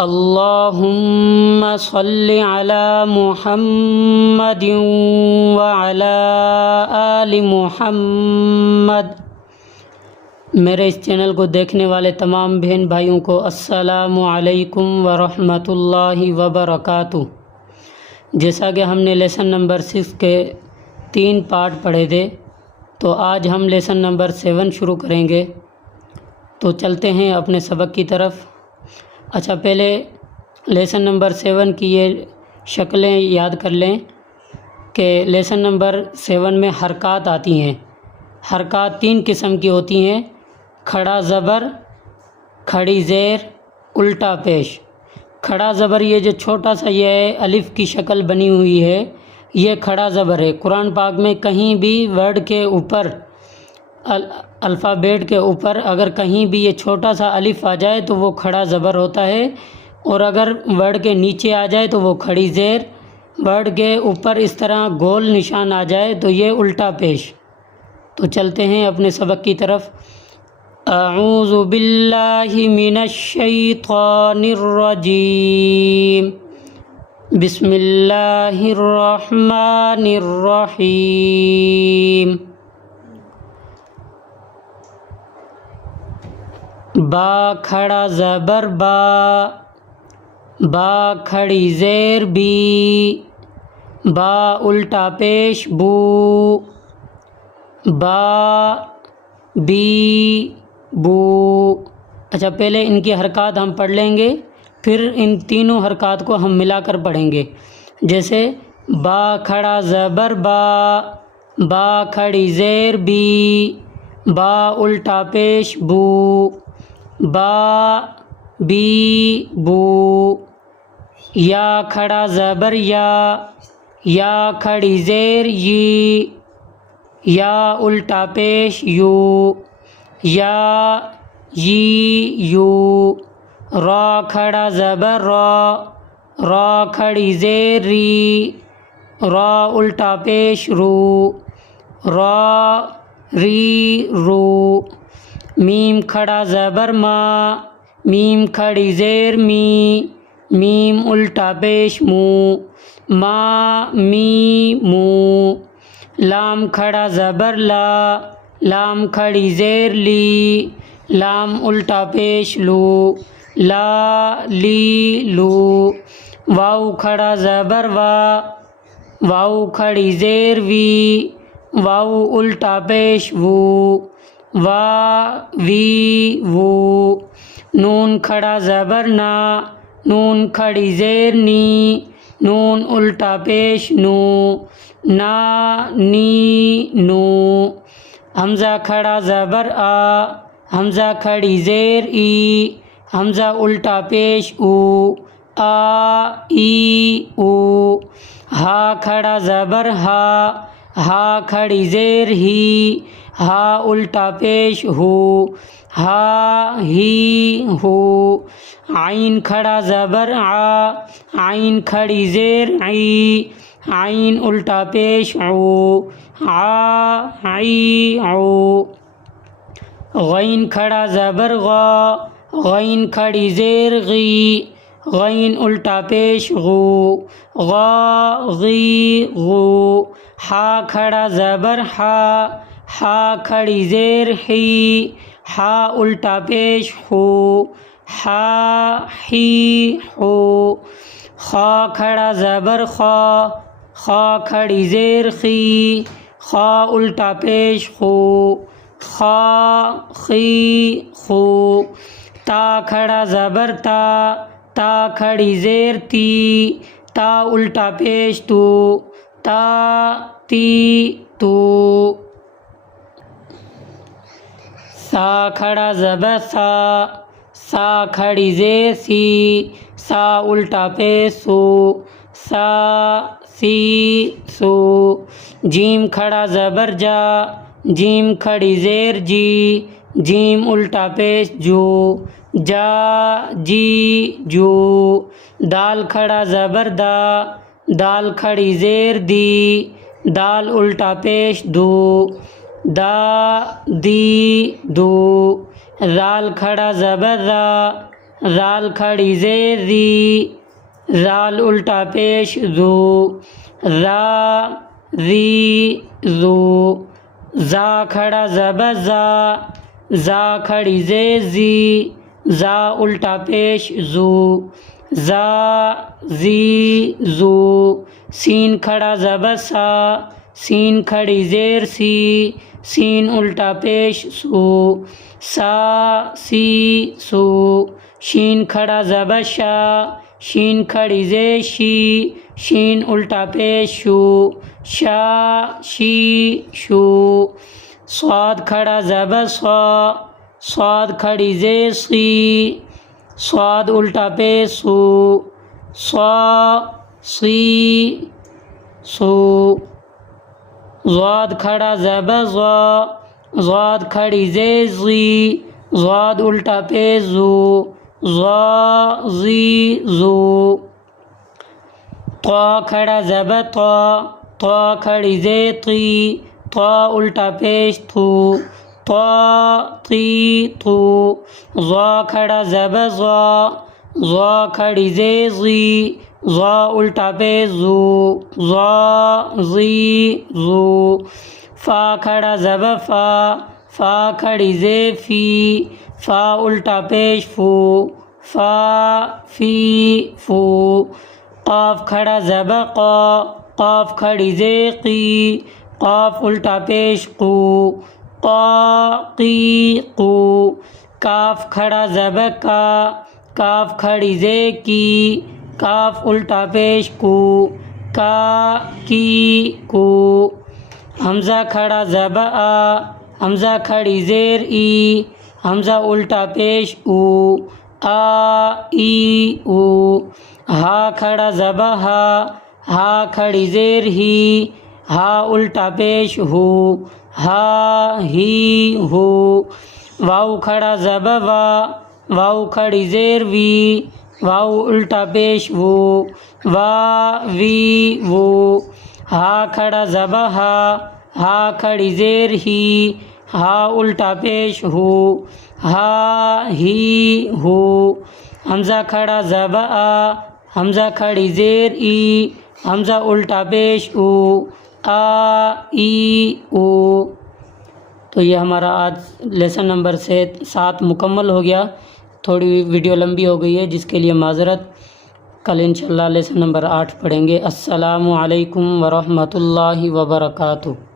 اللہم صل علی محمد وعلی آل محمد۔ میرے اس چینل کو دیکھنے والے تمام بہن بھائیوں کو السلام علیکم ورحمۃ اللہ وبرکاتہ۔ جیسا کہ ہم نے لیسن نمبر 6 کے 3 پارٹ پڑھے تھے، تو آج ہم لیسن نمبر 7 شروع کریں گے۔ تو چلتے ہیں اپنے سبق کی طرف۔ اچھا، پہلے لیسن نمبر 7 کی یہ شکلیں یاد کر لیں کہ لیسن نمبر 7 میں حرکات آتی ہیں۔ حرکات 3 قسم کی ہوتی ہیں: کھڑا زبر، کھڑی زیر، الٹا پیش۔ کھڑا زبر، یہ جو چھوٹا سا یہ الف کی شکل بنی ہوئی ہے، یہ کھڑا زبر ہے۔ قرآن پاک میں کہیں بھی ورڈ کے اوپر، الفابیٹ کے اوپر اگر کہیں بھی یہ چھوٹا سا الف آ جائے تو وہ کھڑا زبر ہوتا ہے، اور اگر ورڈ کے نیچے آ جائے تو وہ کھڑی زیر، ورڈ کے اوپر اس طرح گول نشان آ جائے تو یہ الٹا پیش۔ تو چلتے ہیں اپنے سبق کی طرف۔ اعوذ باللہ من الشیطان الرجیم، بسم اللہ الرحمن الرحیم۔ با کھڑا زبر با، با کھڑی زیر بی، با الٹا پیش بو، با بی بو۔ اچھا، پہلے ان کی حرکات ہم پڑھ لیں گے، پھر ان تینوں حرکات کو ہم ملا کر پڑھیں گے۔ جیسے با کھڑا زبر با، با کھڑی زیر بی، با الٹا پیش بو، با بی بو۔ یا کھڑا زبر یا، یا کھڑی زیر یی، یا الٹا پیش یو، یا یی یو۔ را کھڑا زبر را، را کھڑی زیر ری، را الٹا پیش رو، را ری رو۔ میم کھڑا زبر ما، میم کھڑی زیر می، میم الٹا پیش مو، ما می مو۔ لام کھڑا زبر لا، لام کھڑی زیر لی، لام الٹا پیش لو، لا لی لو۔ واو کھڑا زبر وا، واو کھڑی زیر وی، واو الٹا پیش وو، وا وی وو۔ نون کھڑا زبر نا، نون کھڑی زیر نی، نون الٹا پیش نو، نا نی نو۔ حمزہ کھڑا زبر آ، حمزہ کھڑی زیر ای، حمزہ الٹا پیش او، آ ای او۔ ہا کھڑا زبر ہا، ہا کھڑی زیر ہی، ہا الٹا پیش ہو، ہا ہی ہو۔ عین کھڑا زبر آ، عین کھڑی زیر عی، عین الٹا پیش عو، عا عی عو۔ غین کھڑا زبر غا، غین کھڑی زیر غی، غین الٹا پیش غو، غا غی غو۔ ہا کھڑا زبر ہا، ہا کھڑی زیر حی، ہا الٹا پیش ہو، ہا ہی ہو۔ خا کھڑا زبر خا، خا کھڑی زیر خی، خا الٹا پیش خو، خا خی خو۔ تا کھڑا زبر تا، تا کھڑی زیر تی، تا الٹا پیش تو، تا تی تو۔ سا کھڑا زبر سا، سا کھڑی زیر سی، سا الٹا پیش سو، سا سی سو۔ جیم کھڑا زبر جا، جیم کھڑی زیر جی، جیم الٹا پیش جو، جا جی جو۔ دال کھڑا زبر دا، دال کھڑی زیر دی، دال الٹا پیش دو، دا دی دو۔ ذال کھڑا زبر را، زال کھڑی زیر ری، زال الٹا پیش زو، را ری زو، زا کھڑا زبر زا، زا کھڑی زیر زی، زا الٹا پیش زو، زا زی زو، سین کھڑا زبر سا، سین کھڑی زیر سی، سین الٹا پیش سو، سا سی سو، شین کھڑا زبر شا، شین کھڑی زیر شی، شین الٹا پیش شو، شا شی شو، صاد کھڑا زبر صا، صاد کھڑی زیر سی، صاد الٹا پیش سو، صا سی سو، ضاد کھڑا زبر ضا، ضاد کھڑی زیر زی، ضاد الٹا پیش زو، ضا زی زو، طا کھڑا زبر طا، طا کھڑی زیر طی، طا الٹا پیش تھو، طا طی تو، ضا کھڑا زبر ضا، ضا کھڑی زیر زی، ضا الٹا پیش زو، ضا زی زو، فا کھڑا زبر فا، فا کھڑی زیر فی، فا الٹا پیش فو، فا فی فو، قاف کھڑا زبر قا، قاف کھڑی زیر قی، قاف الٹا پیش قو، قا قی قو، کاف کھڑا زبر کا، کاف کھڑی زیر کی، کاف الٹا پیش کو، کا کی کو، حمزہ کھڑا زبر آ، حمزہ کھڑی زیر ای، حمزہ الٹا پیش او، آ ای او، ہا کھڑا زبر ہا، ہا کھڑی زیر ہی، ہا الٹا پیش ہو، ہا ہی ہو، واو کھڑا زبر وا، واو کھڑی زیر وی، واو الٹا پیش وو، وا وی وو، ہا کھڑا زبر ہا، ہا کھڑی زیر ہی، ہا الٹا پیش ہو، ہا ہی ہو، حمزہ کھڑا زبر آ، حمزہ کھڑی زیر ای، حمزہ الٹا پیش او، آ ای او۔ تو یہ ہمارا آج لیسن نمبر 7 مکمل ہو گیا۔ تھوڑی ویڈیو لمبی ہو گئی ہے جس کے لیے معذرت۔ کل انشاءاللہ لیسن نمبر 8 پڑھیں گے۔ السلام علیکم ورحمۃ اللہ وبرکاتہ۔